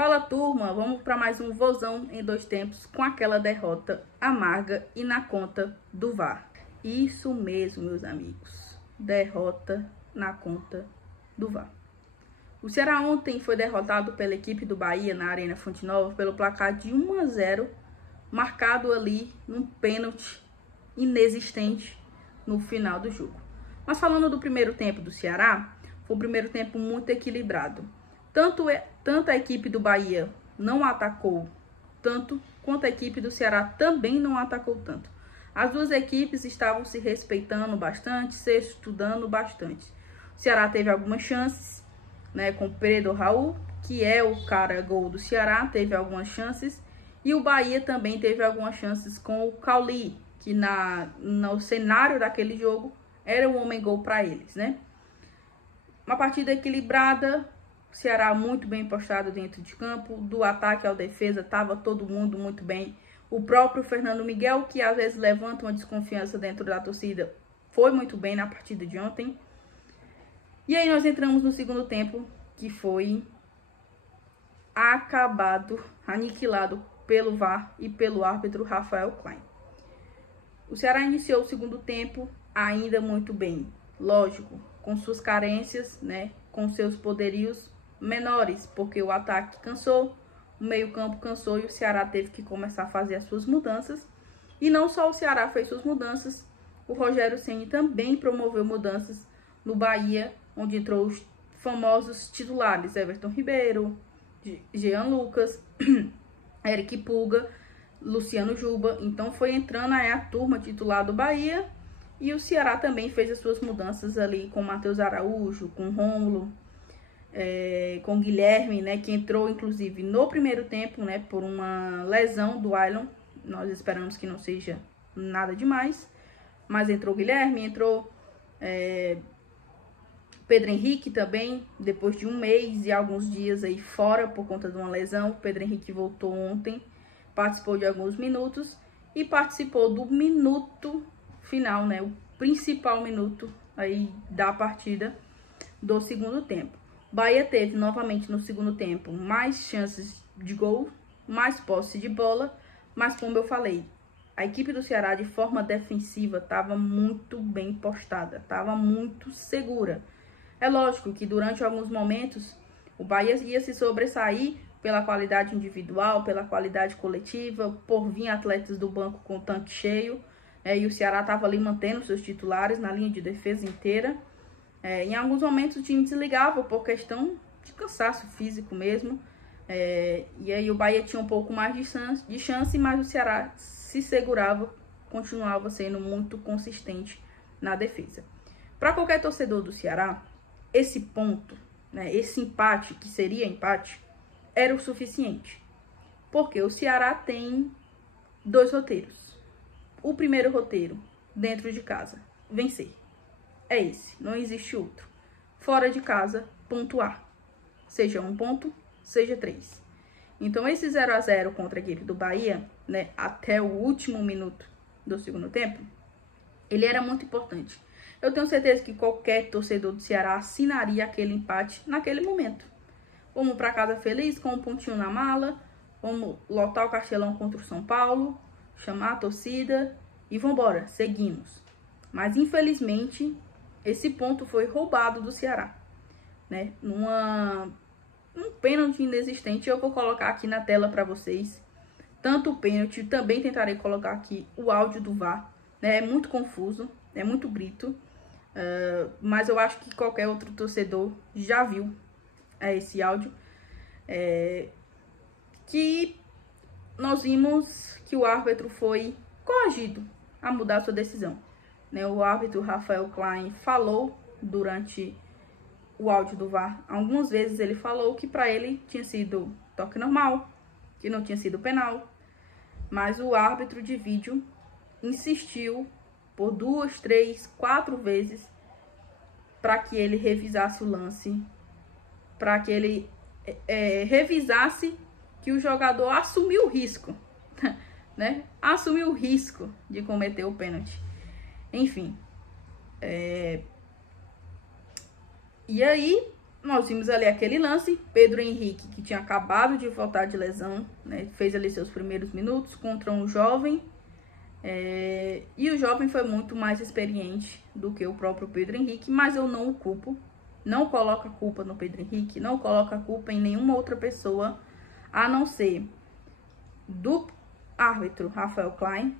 Fala, turma, vamos para mais um Vozão em dois tempos com aquela derrota amarga e na conta do VAR. Isso mesmo, meus amigos, derrota na conta do VAR. O Ceará ontem foi derrotado pela equipe do Bahia na Arena Fonte Nova pelo placar de 1-0, marcado ali num pênalti inexistente no final do jogo. Mas falando do primeiro tempo do Ceará, foi um primeiro tempo muito equilibrado. Tanto a equipe do Bahia não atacou tanto, quanto a equipe do Ceará também não atacou tanto. As duas equipes estavam se respeitando bastante, se estudando bastante. O Ceará teve algumas chances, né, com Pedro Raul, que é o cara gol do Ceará, teve algumas chances. E o Bahia também teve algumas chances com o Cauli, que no cenário daquele jogo era o homem gol para eles, né? Uma partida equilibrada. O Ceará muito bem postado dentro de campo, do ataque ao defesa, estava todo mundo muito bem. O próprio Fernando Miguel, que às vezes levanta uma desconfiança dentro da torcida, foi muito bem na partida de ontem. E aí nós entramos no segundo tempo, que foi acabado, aniquilado pelo VAR e pelo árbitro Rafael Klein. O Ceará iniciou o segundo tempo ainda muito bem, lógico, com suas carências, né, com seus poderios menores, porque o ataque cansou, o meio-campo cansou e o Ceará teve que começar a fazer as suas mudanças. E não só o Ceará fez suas mudanças, o Rogério Ceni também promoveu mudanças no Bahia, onde entrou os famosos titulares: Everton Ribeiro, Jean Lucas, Eric Pulga, Luciano Juba. Então foi entrando aí a turma titular do Bahia. E o Ceará também fez as suas mudanças ali com Matheus Araújo, com Rômulo, com Guilherme, né, que entrou inclusive no primeiro tempo, né, por uma lesão do Ailon. Nós esperamos que não seja nada demais, mas entrou Guilherme, entrou Pedro Henrique também, depois de um mês e alguns dias aí fora por conta de uma lesão. Pedro Henrique voltou ontem, participou de alguns minutos e participou do minuto final, né, o principal minuto aí da partida do segundo tempo. Bahia teve novamente no segundo tempo mais chances de gol, mais posse de bola, mas como eu falei, a equipe do Ceará de forma defensiva estava muito bem postada, estava muito segura. É lógico que durante alguns momentos o Bahia ia se sobressair pela qualidade individual, pela qualidade coletiva, por vir atletas do banco com o tanque cheio, e o Ceará estava ali mantendo seus titulares na linha de defesa inteira. Em alguns momentos o time desligava por questão de cansaço físico mesmo. E aí o Bahia tinha um pouco mais de chance, mas o Ceará se segurava, continuava sendo muito consistente na defesa. Para qualquer torcedor do Ceará, esse ponto, né, esse empate, que seria empate, era o suficiente. Porque o Ceará tem dois roteiros. O primeiro roteiro, dentro de casa, vencer. É esse, não existe outro. Fora de casa, pontuar. Seja um ponto, seja 3. Então esse 0-0 contra a equipe do Bahia, né, até o último minuto do segundo tempo, ele era muito importante. Eu tenho certeza que qualquer torcedor do Ceará assinaria aquele empate naquele momento. Vamos para casa feliz, com um pontinho na mala, vamos lotar o Castelão contra o São Paulo, chamar a torcida e vambora, seguimos. Mas infelizmente esse ponto foi roubado do Ceará, né? Um pênalti inexistente. Eu vou colocar aqui na tela para vocês tanto o pênalti, também tentarei colocar aqui o áudio do VAR, né? É muito confuso, é muito grito, mas eu acho que qualquer outro torcedor já viu esse áudio, que nós vimos que o árbitro foi coagido a mudar sua decisão. O árbitro Rafael Klein falou durante o áudio do VAR, algumas vezes ele falou que para ele tinha sido toque normal, que não tinha sido penal, mas o árbitro de vídeo insistiu por 2, 3, 4 vezes para que ele revisasse o lance, para que ele revisasse que o jogador assumiu o risco, né? Assumiu o risco de cometer o pênalti. Enfim, e aí nós vimos ali aquele lance, Pedro Henrique, que tinha acabado de voltar de lesão, né, fez ali seus primeiros minutos contra um jovem, e o jovem foi muito mais experiente do que o próprio Pedro Henrique, mas eu não o culpo, não coloco a culpa no Pedro Henrique, não coloco a culpa em nenhuma outra pessoa, a não ser do árbitro Rafael Klein,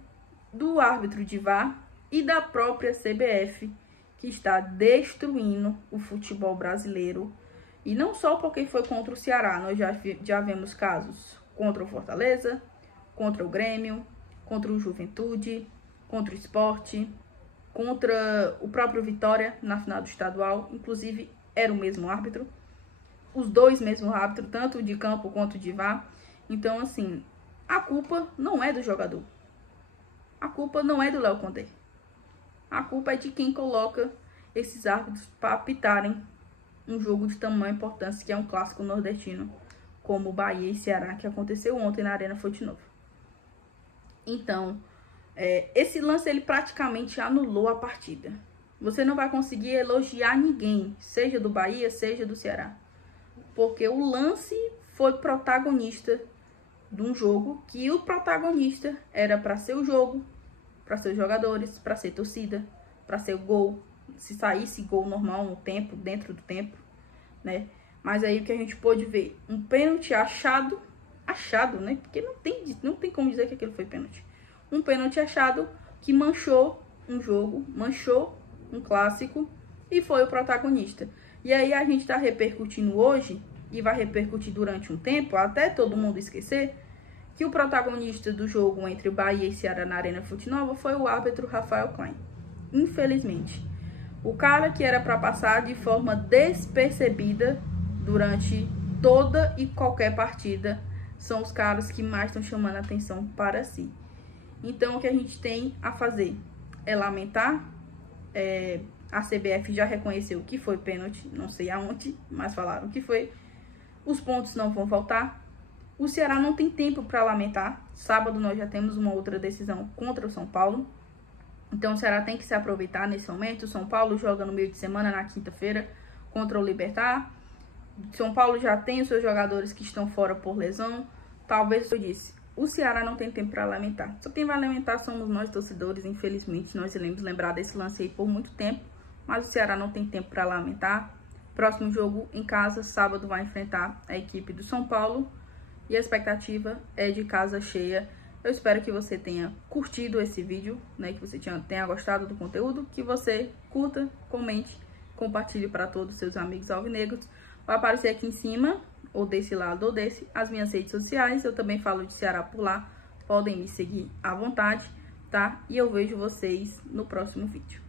do árbitro de VAR e da própria CBF, que está destruindo o futebol brasileiro. E não só porque foi contra o Ceará, nós já vemos casos contra o Fortaleza, contra o Grêmio, contra o Juventude, contra o Sport, contra o próprio Vitória na final do estadual, inclusive era o mesmo árbitro, os dois mesmos árbitros, tanto de campo quanto de VAR. Então, assim, a culpa não é do jogador, a culpa não é do Léo Condé, a culpa é de quem coloca esses árbitros para apitarem um jogo de tamanha importância, que é um clássico nordestino, como Bahia e Ceará, que aconteceu ontem na Arena Fonte Nova. Então, esse lance, ele praticamente anulou a partida. Você não vai conseguir elogiar ninguém, seja do Bahia, seja do Ceará, porque o lance foi protagonista de um jogo que o protagonista era para ser o jogo, para ser os jogadores, para ser torcida, para ser o gol, se saísse gol normal no tempo, dentro do tempo, né? Mas aí o que a gente pôde ver, um pênalti achado, né? Porque não tem como dizer que aquilo foi pênalti. Um pênalti achado que manchou um jogo, manchou um clássico e foi o protagonista. E aí a gente tá repercutindo hoje, e vai repercutir durante um tempo, até todo mundo esquecer, que o protagonista do jogo entre o Bahia e Ceará na Arena Fonte Nova foi o árbitro Rafael Klein. Infelizmente, o cara que era para passar de forma despercebida durante toda e qualquer partida são os caras que mais estão chamando a atenção para si. Então, o que a gente tem a fazer é lamentar. A CBF já reconheceu que foi pênalti, não sei aonde, mas falaram que foi. Os pontos não vão voltar. O Ceará não tem tempo para lamentar. Sábado nós já temos uma outra decisão contra o São Paulo. Então o Ceará tem que se aproveitar nesse momento. O São Paulo joga no meio de semana, na quinta-feira, contra o Libertad. São Paulo já tem os seus jogadores que estão fora por lesão. Talvez, eu disse, o Ceará não tem tempo para lamentar. Só quem vai lamentar somos nós, torcedores. Infelizmente, nós iremos lembrar desse lance aí por muito tempo. Mas o Ceará não tem tempo para lamentar. Próximo jogo em casa, sábado, vai enfrentar a equipe do São Paulo. E a expectativa é de casa cheia. Eu espero que você tenha curtido esse vídeo, né? Que você tenha gostado do conteúdo. Que você curta, comente, compartilhe para todos os seus amigos alvinegros. Vai aparecer aqui em cima, ou desse lado ou desse, as minhas redes sociais. Eu também falo de Ceará por lá. Podem me seguir à vontade, tá? E eu vejo vocês no próximo vídeo.